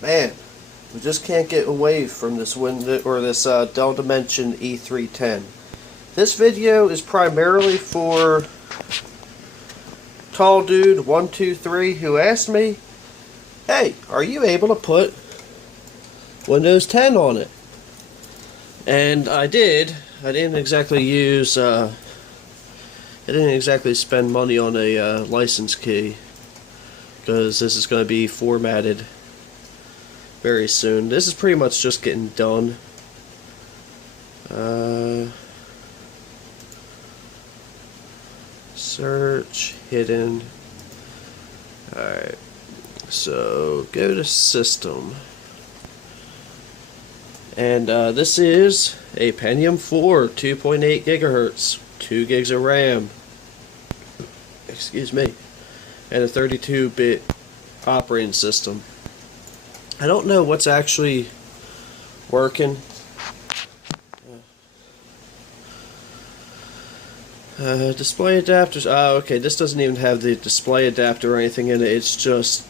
Man, we just can't get away from this window or this Dell Dimension E310. This video is primarily for Tall Dude 123 who asked me, "Hey, are you able to put Windows 10 on it?" And I did. I didn't exactly use. I didn't exactly spend money on a license key because this is going to be formatted very soon. This is pretty much just getting done. Search hidden. Alright, so go to system, and this is a Pentium 4 2.8 gigahertz, 2 gigs of RAM, excuse me, and a 32-bit operating system. I don't know what's actually working. Display adapters. Oh, okay. This doesn't even have the display adapter or anything in it. It's just,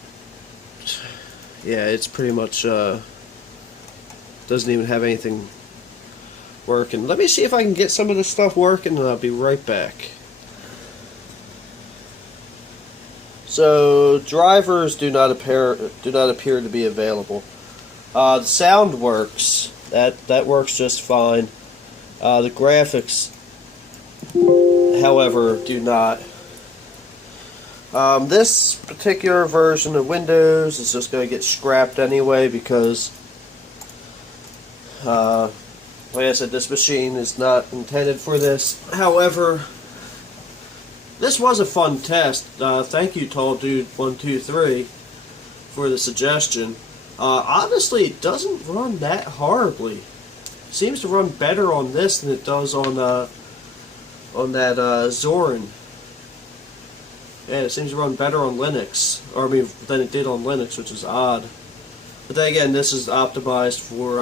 yeah, it's pretty much doesn't even have anything working. Let me see if I can get some of this stuff working, and I'll be right back. So drivers do not appear to be available. The sound works. That works just fine. The graphics, however, do not. This particular version of Windows is just going to get scrapped anyway because, like I said, this machine is not intended for this. However, this was a fun test. Thank you, Tall Dude 123, for the suggestion. Honestly, it doesn't run that horribly. It seems to run better on this than it does on that Zorin. Yeah, it seems to run better on Linux, or I mean, than it did on Linux, which is odd. But then again, this is optimized for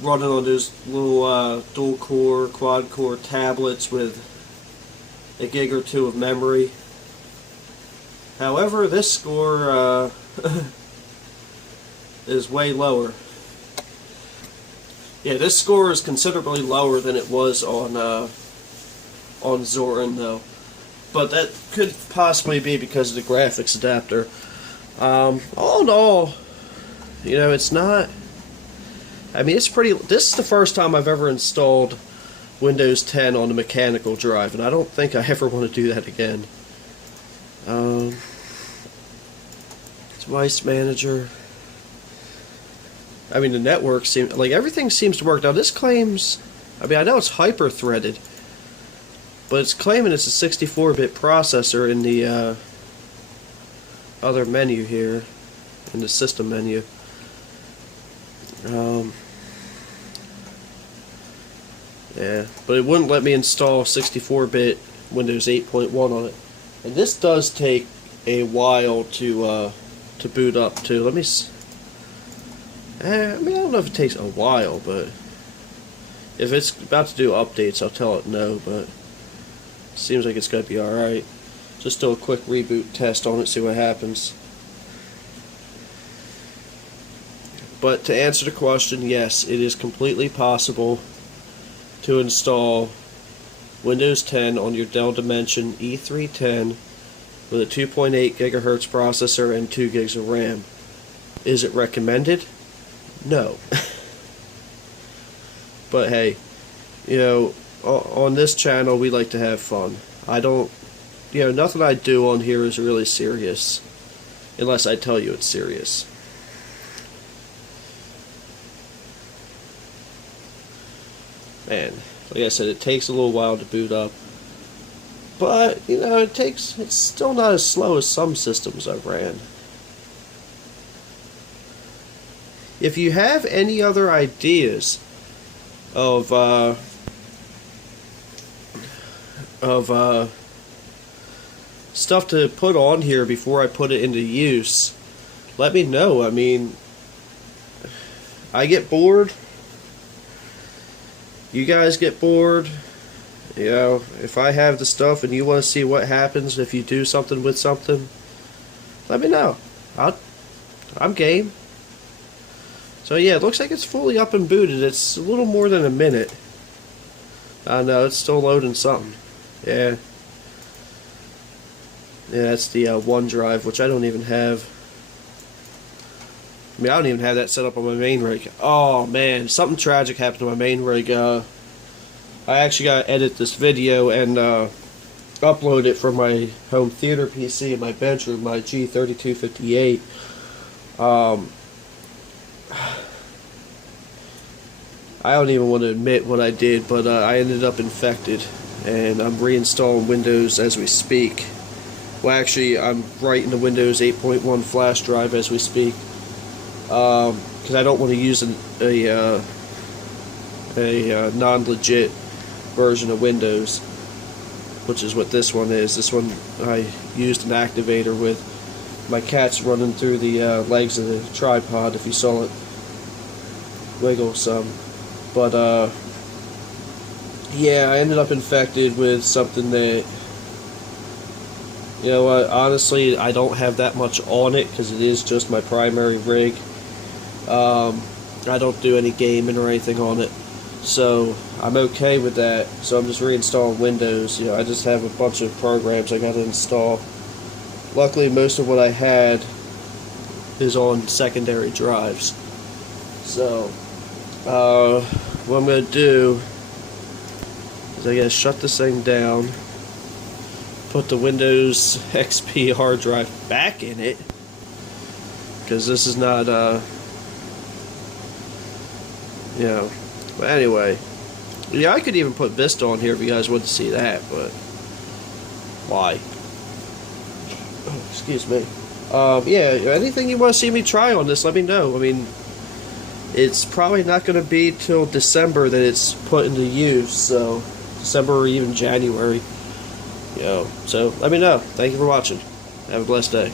running on those little dual-core, quad-core tablets with a gig or two of memory. However, this score is way lower. Yeah, this score is considerably lower than it was on Zorin, though. But that could possibly be because of the graphics adapter. All in all, you know, it's not. I mean, it's pretty. This is the first time I've ever installed Windows 10 on a mechanical drive, and I don't think I ever want to do that again. Device manager. I mean, the network seems like everything seems to work. Now, this claims. I mean, I know it's hyper-threaded, but it's claiming it's a 64-bit processor in the other menu here, in the system menu. Yeah, but it wouldn't let me install 64-bit Windows 8.1 on it, and this does take a while to boot up too. Let me. I mean, I don't know if it takes a while, but if it's about to do updates, I'll tell it no. But it seems like it's gonna be all right. Just do a quick reboot test on it, see what happens. But to answer the question, yes, it is completely possible to install Windows 10 on your Dell Dimension E310 with a 2.8 gigahertz processor and 2 gigs of RAM. Is it recommended? No. But hey, you know, on this channel we like to have fun. I don't, you know, nothing I do on here is really serious unless I tell you it's serious. Man, like I said, it takes a little while to boot up, but you know, it's still not as slow as some systems I've ran. If you have any other ideas of stuff to put on here before I put it into use, let me know. I mean, I get bored. You guys get bored. You know, if I have the stuff and you want to see what happens if you do something with something, let me know. I'll I'm game. So yeah, it looks like it's fully up and booted. It's a little more than a minute. I know, it's still loading something. Yeah. Yeah, that's the OneDrive, which I don't even have. I mean, I don't even have that set up on my main rig. Oh man, something tragic happened to my main rig. I actually got to edit this video and upload it from my home theater PC in my bedroom, my G3258. I don't even want to admit what I did, but I ended up infected, and I'm reinstalling Windows as we speak. Well, actually, I'm writing the Windows 8.1 flash drive as we speak, because I don't want to use a non-legit version of Windows, which is what this one is. This one I used an activator with. My cat's running through the legs of the tripod, if you saw it wiggle some. But yeah, I ended up infected with something that, you know what, honestly, I don't have that much on it because it is just my primary rig. I don't do any gaming or anything on it, so I'm okay with that. So I'm just reinstalling Windows. You know, I just have a bunch of programs I got to install. Luckily, most of what I had is on secondary drives. So what I'm going to do is I got to shut this thing down, put the Windows XP hard drive back in it, because this is not, you know, but anyway, yeah, I could even put Vista on here if you guys want to see that, but why? Oh, excuse me. Yeah, anything you want to see me try on this, let me know. I mean, it's probably not going to be till December that it's put into use, so December or even January. You know, so let me know. Thank you for watching. Have a blessed day.